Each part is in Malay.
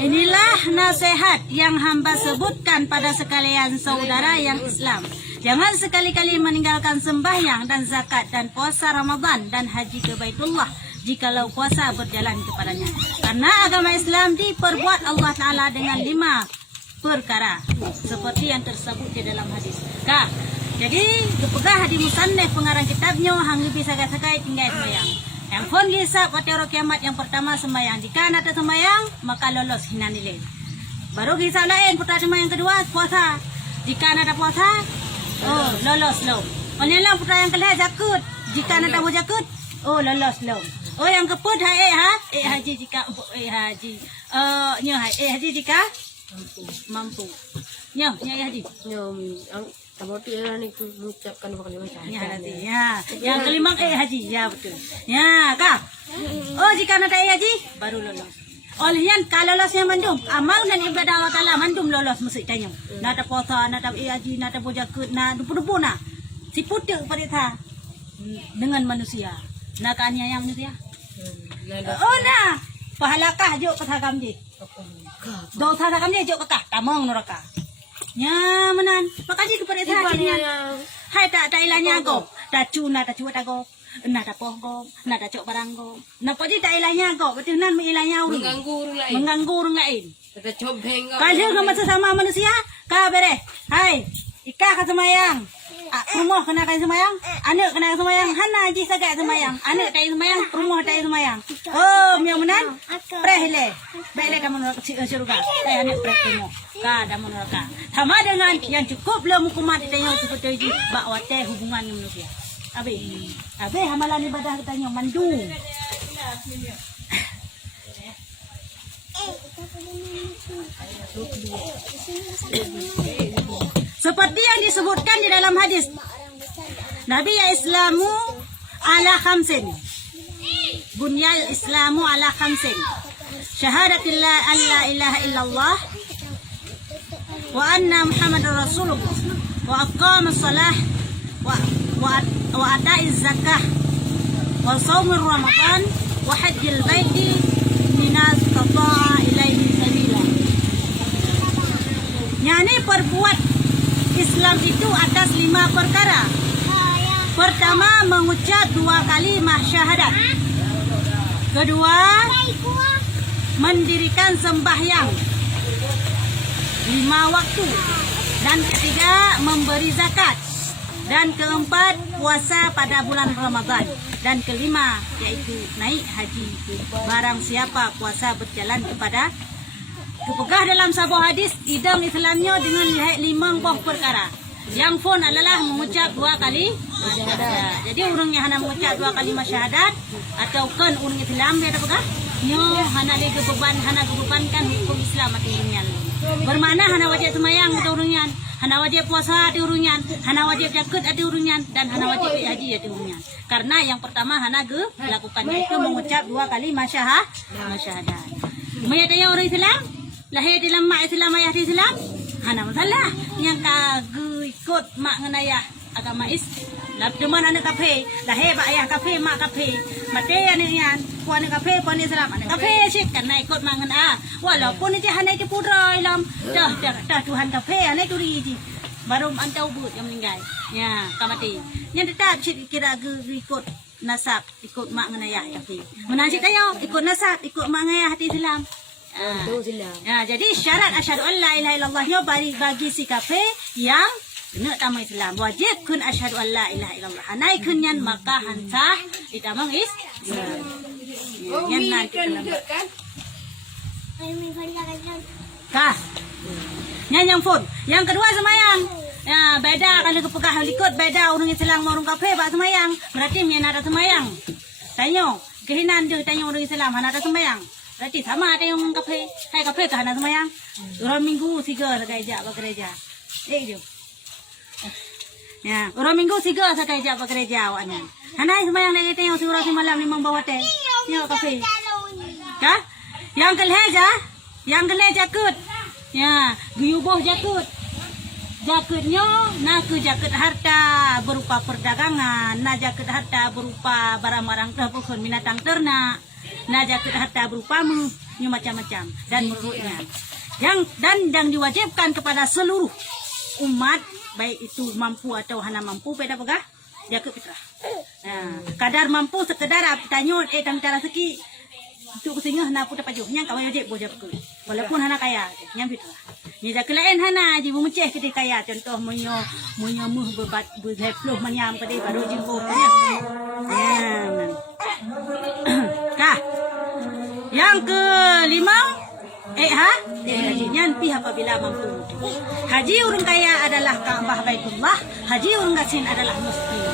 Inilah nasihat yang hamba sebutkan pada sekalian saudara yang Islam. Jangan sekali-kali meninggalkan sembahyang dan zakat dan puasa Ramadan dan haji ke Baitullah jikalau puasa berjalan kepadanya. Karena agama Islam diperbuat Allah Ta'ala dengan 5 perkara seperti yang tersebut di dalam hadis. Kak, jadi kepegah di musannaf pengarang kitabnya hangga bisa sakai tinggal sembahyang. Yang pun hisab pada hari kiamat yang pertama sembahyang. Jika ada sembahyang maka lolos hina nilai. Baru hisab lain pertama yang kedua puasa. Jika ada puasa lolos lo. Oleh lah putra yang kelih jakut. Jika nak tahu jakut, lolos lo. Yang keput haji jika haji. Haji jika mampu. Haji. Tapi orang itu mengucapkan kalimat syahadat. Ya. Yang kelima haji. Ya betul. Ya, Kak. Jika nak haji baru lolos. Oleh yang kalau lolosnya mandum, amal dan ibadah Allah Ta'ala mandum lolos mesti tanya. Nada puasa, nada haji, nada bojakut, nada dupu-dupu na. Si putih pada dengan manusia. Nak aniaya manusia. Nah. Pahalakah jok kata kami. Dosa kami jok kata tamang neraka. Nya menan. Makasih kepada hatinya. Hai tak ilahnya go. Tak cuna tak cuat go. Nada pohgo, nada cok baranggo. Napa di tak ilahnya go. Betul nan ilahnya urung. Mengganggu orang lain. Kita cobeng. Kalau kamu sesama manusia, kau bere. Hai, ika ka semayang. Rumah kena kaya semayang. Anak kena semayang. Hana aji sagak semayang. Anak tak semayang, rumah tak semayang. Miang menan. Prehle. Baiklah kamu neraka surga. Saya anak prehmu. Ka dalam neraka. Sama dengan yang cukup lah hukuman ditanya seperti itu. Bawa teh hubungan manusia. Abe hamalan ibadah kita yang mandu. Seperti yang disebutkan di dalam hadis Nabi ya Islamu ala khamsin. Bunyal Islamu ala khamsin. Syahadatillah an la ilaha illallah wa anna Muhammadar Rasulullah wa aqamas salah wa ata'iz zakah wa shaumur Ramadan wa hajjil baiti minas tata'a ilaihi sabila. Yani perbuat Islam itu atas 5 perkara. Pertama, mengucap 2 kalimah syahadat. Kedua, mendirikan sembahyang 5 waktu. Dan ketiga, memberi zakat. Dan keempat, puasa pada bulan Ramadan. Dan kelima, yaitu naik haji. Barang siapa puasa berjalan kepada kepegah dalam sebuah hadis, idam Islamnya dengan 5 perkara. Yang pun adalah mengucap 2 kali syahadat. Jadi orangnya hanya mengucap 2 kali syahadat atau kan orang Islam dia ada pegah? Nyo hanya dia kebebankan hukum Islam atau orangnya. Bermana hanya wajib semayang atau orangnya, hanya wajib puasa atau orangnya, hanya wajib zakat atau orangnya, dan hanya wajib haji atau orangnya. Karena yang pertama hanya lakukan itu mengucap 2 kali syahadat. Mayatnya orang Islam lahir dalam mak Islam ayah di Islam, hana masalah yang kagak ikut mak ngenayah agama Islam. Teman anak kafe, lahir pak ayah kafe, mak kafe, mati anaknya, puan kafe, puan Islam, anak kafe sih karena ikut mak ngenayah. Walaupun itu hanya itu putra Islam, dah Tuhan kafe, anak itu riji. Baru antau but yang meninggal, ya kamati. Yang tetap kira ikut nasab, ikut mak ngenayah kafe. Menasib tayo, ikut nasab, ikut mak ngenayah hati Islam. Jadi syarat asyhadu an la ilaha illallahnya bagi si kafe yang kena tamu Islam wajib kun asyhadu an la ilaha illallah hanai kunyan maka hansah ditamang Islam. Yang nanti kan kah yang pun yang kedua semayang. Ya beda kalau kepegah likut beda orang Islam orang kafe pak semayang berarti mian ada semayang. Tanya kehinan dia tanya orang Islam ada semayang. Berarti sama ada yang kafe, hai kafe kah nak semayang? Orang minggu 3 gereja bekerja. Dia. Ya, orang minggu 3 gereja bekerja awaknya. Hanai semayang lagi tengok surah semalam memang bawa teh. Tengok kafe. Kah? Yang kelih jakut. Ya, guyuboh jakut. Jakutnya nak jakut harta berupa perdagangan, nak jakut harta berupa barang-barang binatang ternak. Nah jakut harta berupa macam-macam dan menurutnya yang diwajibkan kepada seluruh umat baik itu mampu atau hana mampu pada pegah jaga fitrah. Kadar mampu sekedar tanya tang cara seki untuk kesingah hana pun dapat nyang kawan wajib bojap ke walaupun hana kaya nyang fitrah. Ni dah kelain hana ji memecah ke kaya contoh munyo muh berbat berheploh manyam pada baru jimbo nya. Kah. Yang kelima hajinya pi apabila mampu. Haji orang kaya adalah Ka'bah Baitullah, haji orang gasin adalah muslim.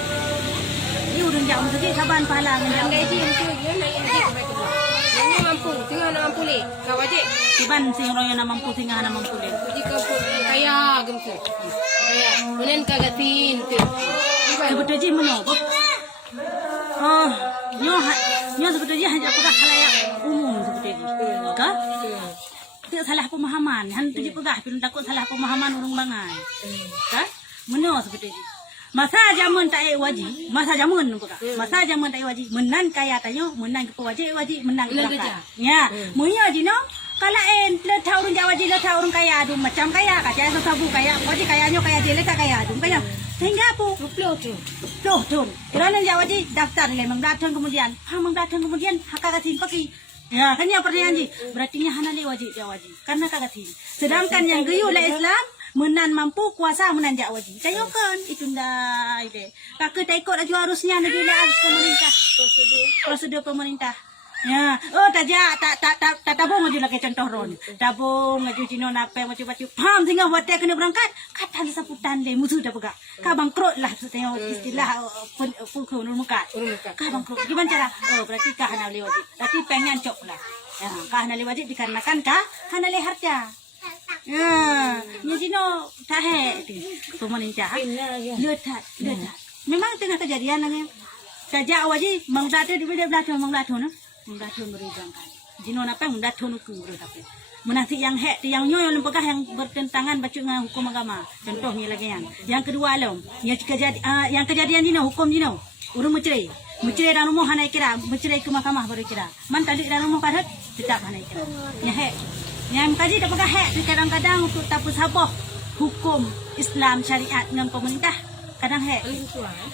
Ini orang jauh mesti saban pahala menjauh. Gaji itu dia nak yang mampu, tengah nak mampu le. Kau wajib. Tiban sing orang yang mampu tinggal nak mampu deh. Jadi kau kaya gemtu. Kaya. Menen kagatin tu. Sebetulnya mana? Nyo sebetulnya hanya pegah halayak umum sebetulnya. Kah? Tidak salah pemahaman. Han tu je pegah pun takut salah pemahaman orang bangan. Kah? Mana sebetulnya? Masa zaman tak wajib, masa zaman pegah. Masa zaman tak wajib, menan kaya tanya, menan ke wajib menang zakat. Ya, munya jino kalau le tahu orang Jawa je le tahu orang kaya adu macam kaya kaca sabu kaya, wajib kayanya kaya dia le tak kaya adu kaya. Sehingga apa? Loh tu. Kerana Jawa je daftar le mengdatang kemudian, mengdatang kemudian hak kagatin pagi. Ya, kan yang pertanyaan ji. Berarti nya hana le wajib Jawa je. Karena kagatin. Sedangkan yang guyuh le Islam menan mampu kuasa menan Jawa je. Tayokan itu ndak ide. Kakak tak ikut aja harusnya negara pemerintah. Prosedur pemerintah. Ya, tak tabung aja lagi contoh ron. Tabung aja Cina nape macam-macam. Tinggal hotel kena berangkat. Kata saputan le musuh dah pegak. Ka bangkrut lah setengah istilah pukul muka. Ka bangkrut. Gimana cara? Berarti ka hana le wajib. Berarti pengen cok lah. Ya, ka hana le wajib dikarenakan ka hana le harta. Ya, ni Cina tak pemerintah. Letak. Memang tengah kejadian lagi. Sejak wajib mengdatang di belakang mengdatang. Mengdatang beribangkan. Jino napa mengdatang hukum berapa? Menasik yang yang nyoy yang pegah yang bertentangan baca dengan hukum agama. Contohnya lagi yang. Yang kedua alam, yang kejadian jino hukum jino. Urung mencerai. Mencerai dalam rumah hanai kira, mencerai ke mahkamah baru kira. Man tadi dalam rumah karet tetap hanai kira. Yang kaji tak pegah kadang-kadang untuk tapus habah hukum Islam syariat dengan pemerintah. Kadang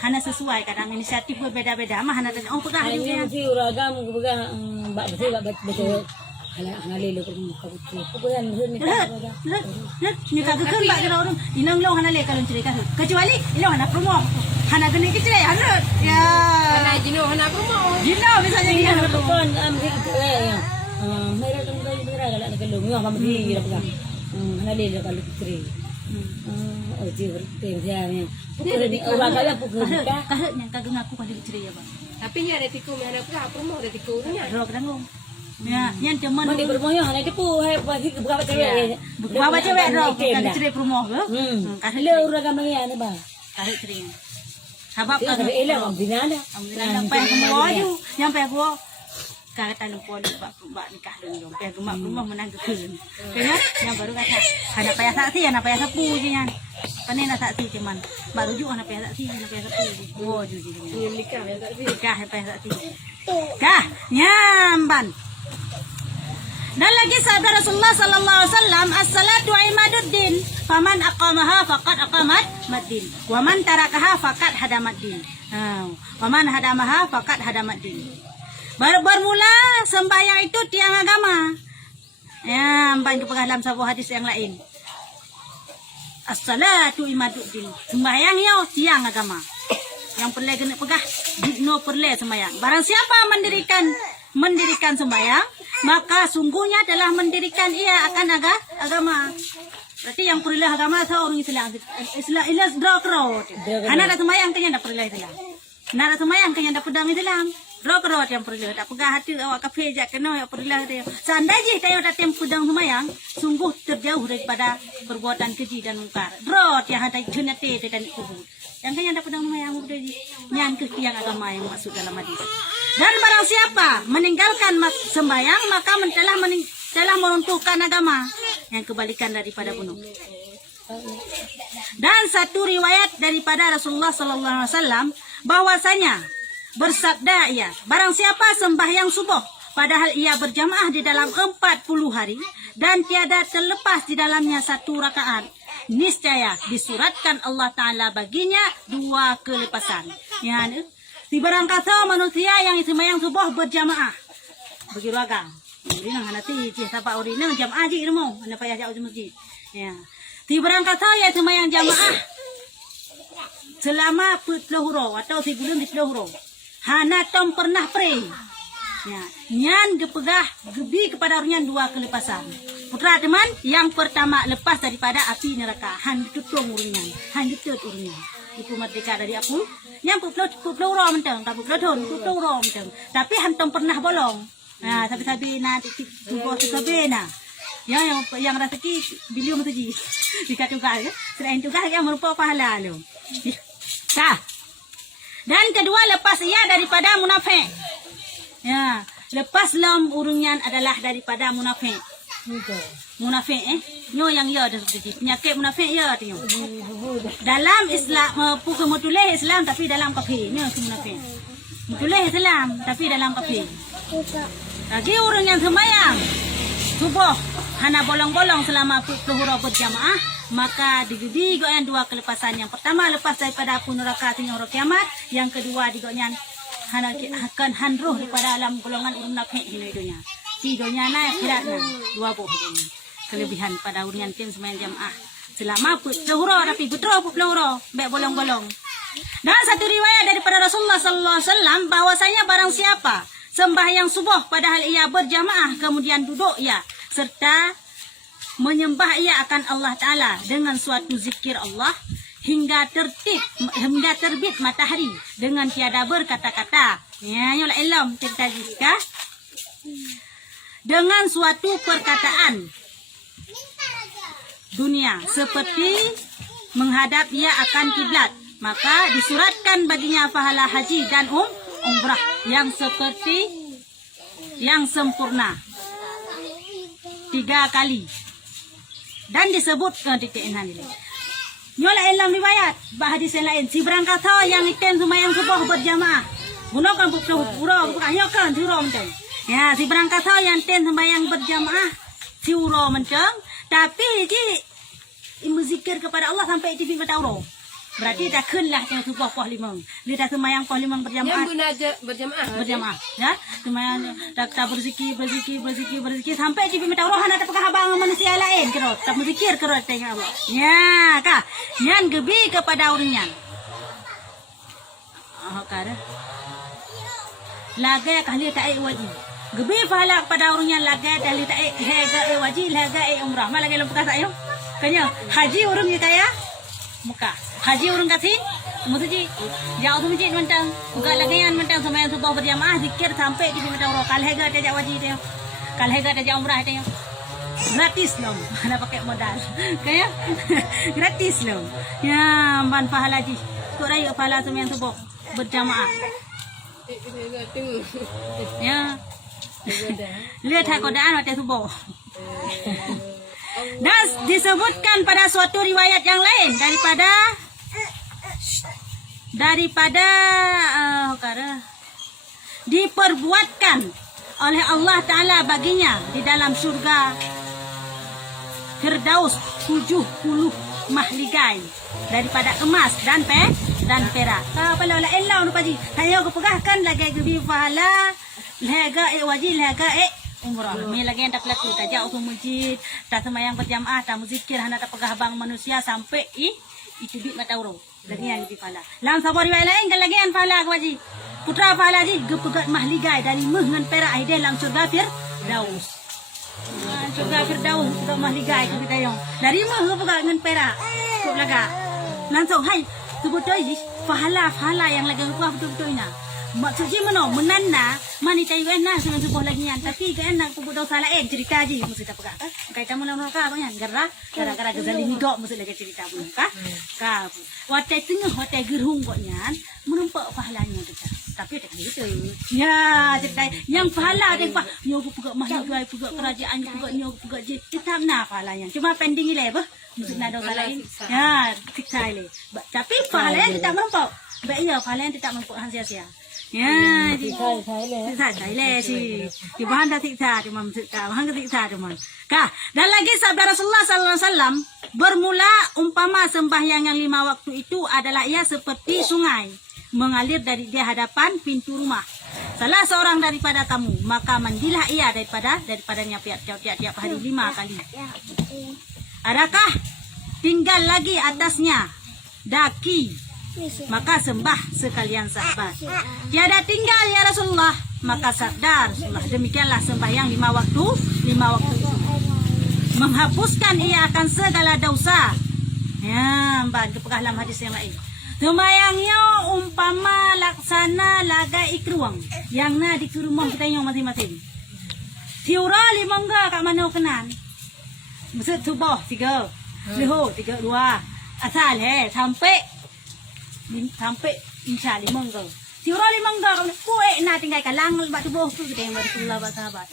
hana sesuai, kadang inisiatif berbeza-beza. Mah hana oh pegah ni yang mesti uragam pegah mbak betul halale lo kabuti. Pokoknya ni ni kagak mbak kira orang inang lo hana le kalau cerita kecuali lo hana promo. Hana kena kecil hana. Ya. Hana jino hana promo. Jino misalnya dia hana promo. Kan amri mereka tu dah berada dalam kalau ni apa mesti pegah. Halale lo kalau kecil. Oji bertemu pukul ni orang kaya pukul kita. Kahnya kagak ngaku pada ceria bang. Tapi ni ada tiku mana pula promo ada tiku ni. Rok dangong. Ya, yang teman. Mandi bermoyo hanya depu hai bagi berapa cewek. Berapa cewek rok kagak ceria promo ke? Kahle orang kami ni bah. Kahit ceria. Sebab kagak elok binala. Sampai kemuaju, sampai gua kata lupa bak nikah dulu. Pihak gemak rumah menang kekun. Kena yang baru kata hana payah saksi, hana payah sapu je kan. Panen nak saksi cuman baru juga hana payah saksi, hana payah sapu. Oh juji ni. Nikah ya tak Nikah payah saksi. Kah nyamban. Dan lagi sabda Rasulullah sallallahu alaihi wasallam, as-salatu imaduddin, faman aqamaha faqad aqamat maddin, wa man tarakaha faqad hadamat din. Wa man hadamaha faqad hadamat din. Bermula sembahyang itu tiang agama. Ya, banyak pegah dalam sebuah hadis yang lain. As-salatu imaduddin. Sembahyang yo tiang agama. Yang perlu kena pegah no perlu sembahyang. Barang siapa mendirikan sembahyang, maka sungguhnya telah mendirikan ia akan agama. Berarti yang perlu agama itu orang Islam ilas drok. Karena ada sembahyang kanya tak perlu Islam. Nara sembahyang kanya tak pedang Islam. Rok yang perlu tak pegah hati awak kafe jak kena yang perlu dia. Seandainya tayo datang pedang semayang, sungguh terjauh daripada perbuatan keji dan mungkar. Rok yang ada junate dan kubur. Yang kaya ada pedang semayang mudah ji. Yang tiang agama yang masuk dalam hadis. Dan barang siapa meninggalkan sembayang maka telah meruntuhkan agama. Yang kebalikan daripada bunuh. Dan satu riwayat daripada Rasulullah sallallahu alaihi wasallam bahwasanya bersabda ia, barang siapa sembahyang subuh padahal ia berjamaah di dalam 40 hari dan tiada terlepas di dalamnya 1 rakaat, niscaya disuratkan Allah Ta'ala baginya 2 kelepasan. Ya, di barang kata manusia yang sembahyang subuh berjamaah. Begitu agak. Ini nang nanti siapa orang nang jamaah je ilmu, anda payah jauh di masjid. Ya. Di barang kata yang sembahyang jamaah selama 40 huro atau sebulan 30 huro. Hana tom pernah pray. Ya, nyan gepegah gebi kepada orangnya 2 kelepasan. Putra teman, yang pertama lepas daripada api neraka, han tutung urunyan, han ditut urunyan. Ibu merdeka dari aku, yang puplau rom menteng, tak puplau don, puplau rom menteng. Tapi han tom pernah bolong. Nah, sabi-sabi na tubuh sabi na. Yang rezeki bilium tu ji. Dikat juga ya. Selain juga yang merupakan pahala lo. Sah. Dan kedua lepas ia daripada munafik. Ya, lepas lam urungan adalah daripada munafik. Munafik nyo yang ya ada seperti penyakit munafik ya tu. Dalam Islam bukan mutuleh Islam tapi dalam kafir nyo munafik. Mutuleh Islam tapi dalam kafir. Lagi orang yang sembahyang subuh hana bolong-bolong selama 40 hura berjamaah, maka digedi goyan 2 kelepasan. Yang pertama lepas daripada api neraka hingga hari kiamat, yang kedua digoyan hana akan handruh daripada alam golongan urun nafik hidupnya. Hidupnya na akhirat na 2 buah hidupnya. Kelebihan pada orang yang tim sembahyang jamaah selama 40 hura tapi betul 40 hura baik bolong-bolong. Dan satu riwayat daripada Rasulullah sallallahu alaihi wasallam bahwasanya barang siapa sembahyang subuh padahal ia berjamaah kemudian duduk ia serta menyembah ia akan Allah Ta'ala dengan suatu zikir Allah hingga terbit matahari dengan tiada berkata-kata. Ya, yolah ilm cerita jika dengan suatu perkataan dunia seperti menghadap ia akan kiblat, maka disuratkan baginya pahala haji dan umrah yang seperti yang sempurna 3 kali. Dan disebut titik enam ini. Nyola dalam riwayat hadis yang lain, si berangkata yang iten sembahyang subuh berjamaah gunakan pura bukan juro menceng. Ya, si berangkata yang iten sembahyang berjamaah juro menceng, tapi ji zikir kepada Allah sampai di 5 tahun. Berarti dah kenlah yang subuh poh 5. Dia dah sembahyang poh 5 berjamaah. Yang guna berjamaah. Berjamaah, ya. Sembahyang dah berzikir sampai di 5 tahun hana tak pakai abang manusia lain kerot. Tak berzikir kerot tengok Allah. Ya, kah. Nyan gebi kepada orangnya. Kara. Lagai kahli tak wajib. Gebi pahala kepada orangnya lagai kahli tak hega wajib, lagai umrah. Malah kalau bekas ayo. Kanya haji orang ni kaya muka. Haji orang kasih, mesti jauh tu masjid mentang, buka lagian mentang sembahyang subuh berjamaah zikir sampai di 5 tahun. Kalau hega tak wajib dia, kalau hega tak umrah dia, gratis loh, mana pakai modal, kaya gratis loh. Ya, ban pahala ji, tu raya pahala sembahyang subuh berjamaah. Ya, lihat Al-Quran waktu subuh. Dan disebutkan pada suatu riwayat yang lain daripada diperbuatkan oleh Allah Ta'ala baginya di dalam surga Firdaus 70 mahligai daripada emas dan perak. Kalau la illa nu paji, hayo kepegahkan lagi gebi pahala lega wajib lega umrah. Mi lagi yang tak laku tak jauh ke masjid, tak sembahyang berjamaah, tak muzikir, hana tak pegah bang manusia sampai itu bit mata urung. Lagi yang lebih pahala. Dalam sabar riwayat lain kan lagi yang pahala wajib. Putra pahala ji gepegat mahligai dari meh ngan perak ide dalam surga Firdaus. Surga Firdaus sudah mahligai kita yang. Dari meh gepegat ngan perak. Kok laga. Langsung hai sebutoi pahala yang lagi kuah betul-betulnya. Maksudnya mana? Menanda mani tayu enak dengan sebuah lagian, tapi kan nak pun dosa lain cerita aja mesti tak pegang. Kaitan mula mereka apa yang gara-gara kezalimi gok mesti lagi cerita pun kah? Watai tengah watai gerung koknya menumpak pahalanya kita. Tapi tak gitu. Ya, cerita yang pahala ada apa? Nyogu pegak mahligai, pegak kerajaan, pegak nyogu pegak je. Kita nak pahalanya. Cuma pending ile apa? Mesti nak dosa lain. Ya, siksa ile. Tapi pahalanya tidak menumpak. Baiknya pahalanya tidak menumpak sia-sia. Ya, Saya le. Saya sih. Di bahan dah tiksa cuma tiksa, bahan ke tiksa cuma. Kah, dan lagi sabda Rasulullah sallallahu alaihi wasallam, bermula umpama sembahyang yang 5 waktu itu adalah ia seperti sungai mengalir dari di hadapan pintu rumah salah seorang daripada kamu, maka mandilah ia daripadanya tiap hari 5 kali. Adakah tinggal lagi atasnya daki? Maka sembah sekalian sahabat. Tiada tinggal ya Rasulullah. Maka sabda Rasulullah, demikianlah sembahyang 5 waktu itu. Menghapuskan ia akan segala dosa. Ya, mbak kepegah dalam hadis yang lain. Sembahyangnya umpama laksana laga ikruang. Yang na di rumah kita yang masing-masing. Tiura 5 kat mana kenan? Maksud subuh 3, zuhur 3, 2, asal sampai insya 5 ke. Tiura 5 ke ku nak tinggal kalang lebat tubuh tu kita yang Rasulullah sahabat.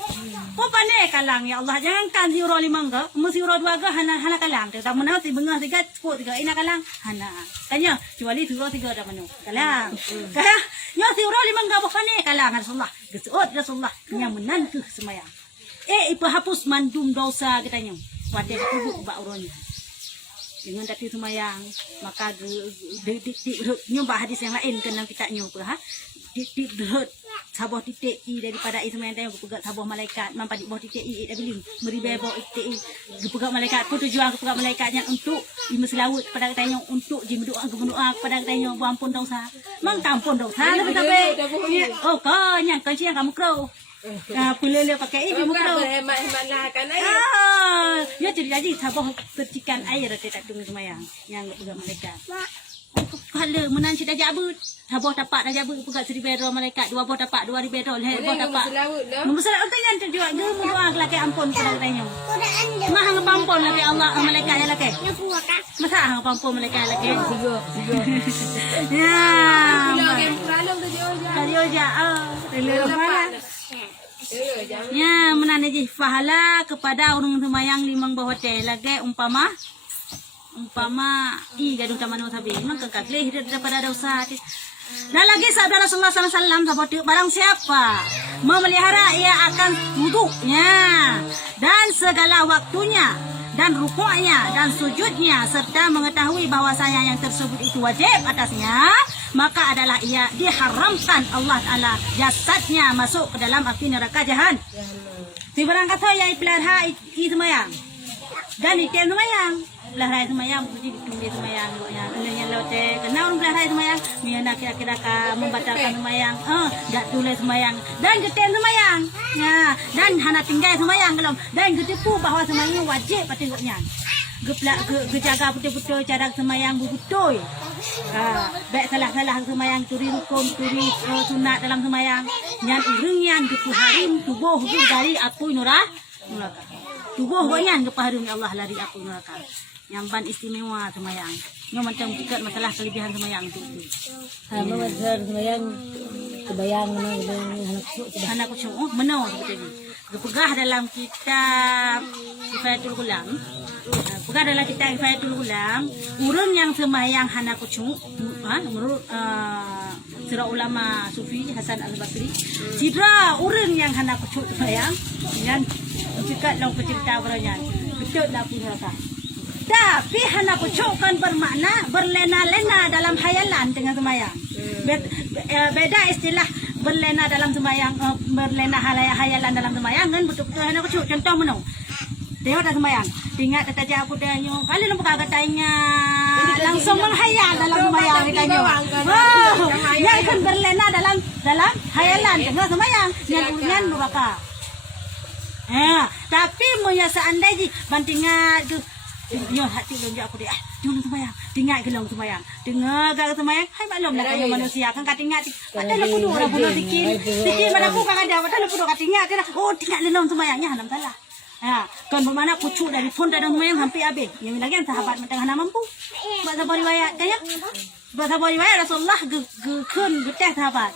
Ku pandai kalang ya Allah, jangankan tiura 5 ke, tiura 2 ke hana kalang. Tak mana si bengah 3 ku 3 ina kalang hana. Tanya kecuali tiura 3 dah mana kalang. Kaya nya tiura 5 ke bukan kalang Rasulullah. Gesuot Rasulullah yang menantu semayang. Ipa hapus mandum dosa katanya. Pada kubuk bak uronya. Dengan tadi semayang, maka nyumbah hadis yang lain kena kita nyumbah. Titik derut sabuh titik i daripada i semayang tanya pegat sabuh malaikat mampa di bawah titik i abiling meribai bawah titik i pegat malaikat ku tujuan pegat malaikatnya untuk dimeselawut pada katanya untuk berdoa kepada katanya ampun dosa. Mang ampun dosa lebih tapi oh kau yang kau siang kamu kro. Pula pakai ini muka Hemat-hematlah kan air. Ya jadi sabuh percikan air tak tunggu semayang yang pegang malaikat. Kalau menan sudah jabut, sabuh tapak dah jabut pegang 1,000 malaikat, 2 buah tapak 2,000 leher 2 tapak. Membesarat tanya tujuan dia mendoa laki ampun pada tanya. Mah hang pampun laki Allah malaikat yang laki. Masa hang pampun malaikat laki. Ya. Dia ya menanajih pahala kepada orang semayang 5 bawah teh lagi umpama gaduh taman sabi maka kagle hidup daripada dosa. Dan lagi sabda Rasulullah SAW seperti barang siapa memelihara ia akan wuduknya dan segala waktunya dan rukuknya dan sujudnya serta mengetahui bahwasanya yang tersebut itu wajib atasnya, maka adalah ia diharamkan Allah Ta'ala jasadnya masuk ke dalam api neraka jahanam. Si barang kata yang pelihara i semayang dan ikan semayang pelihara semayang puji ditunggu semayang yang lote kena orang pelihara semayang miana kira-kira membatalkan semayang gak tulis semayang dan geten semayang ya dan hana tinggal semayang kalau dan getipu bahwa semayang wajib patutnya gejaga betul-betul cara semayang betul. Baik salah-salah semayang turi rukun turi sunat dalam semayang yang urungan gepu harim tubuh dari api neraka tubuh banyak gepu harim ya Allah lari api neraka yang ban istimewa semayang yang macam tiket masalah kelebihan semayang itu Masalah semayang kebayang anak kucing menau seperti ini gepegah dalam kitab Kifayatul Ulam. Bukan adalah kita Kifayatul Ulam, urun yang semayang hana kucing menurut sira ulama Sufi Hasan Al-Basri. Sidra urun yang hana kucing semayang dengan dekat dalam cerita beranya. Betul tak punya rasa. Tapi hana kucing kan bermakna berlena-lena dalam hayalan dengan semayang. Beda istilah berlena dalam semayang, berlena hayalan dalam semayang kan betul-betul hana kucing. Contoh mana? Tengok tak semayang. Tinggal tetaja aku tanya. Kalau nampak katanya langsung menghayal dalam semayang katanya. Yang kan berlena dalam hayalan tengah semayang dengan urian neraka. Tapi monya seandainya bantingan tu yo hati lonjak aku dia. Jangan semayang. Tinggal gelong semayang. Dengar gak semayang. Hai maklum nak tanya manusia kan katingat. Padahal aku dulu orang bunuh bikin. Bikin pada aku kan ada. Padahal aku dulu katingat. Oh tinggal gelong semayangnya halam salah. Kan bermakna kucuk dari pun dalam semayang hampir habis. Yang lagi sahabat mentang hana mampu. Bahasa riwayat kaya. Bahasa riwayat Rasulullah gekun geteh sahabat.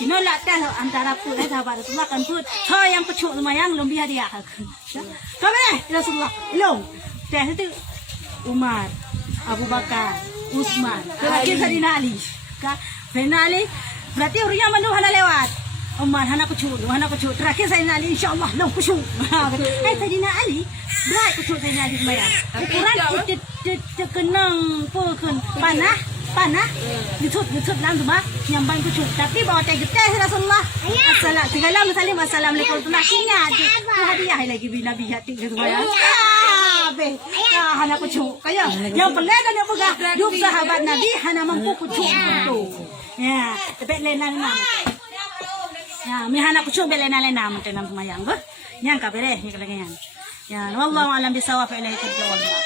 Kino lah teh antara pun sahabat Rasulullah kan pun. Yang kucuk semayang lebih hadiah. Kami Rasulullah long. Teh itu Umar, Abu Bakar, Utsman, terakhir Sayyidina Ali. Sayyidina Ali Berarti Uriah manu hana lewat. Umar hana kucu, terakhir saya nak Ali insya-Allah long kucu. Tadi nak Ali, berat kucu saya Ali sembahyang. Ukuran kenang pun panah, YouTube lang tu bah, nyambang kucu. Tapi bawa teh getah Rasulullah. Assalamualaikum ingat tu hadiah lagi bila bihat tu sembahyang. Hana kucu. Kaya yang pelan dan yang pegah, duk sahabat Nabi hana mampu kucu tu. Ya, tapi lena. Ya, mi hana kucu belena mentenang semayang bah. Yang kabere ni kalagi yan. Ya, wallahu alam bisawab ilaihi tawakkalna.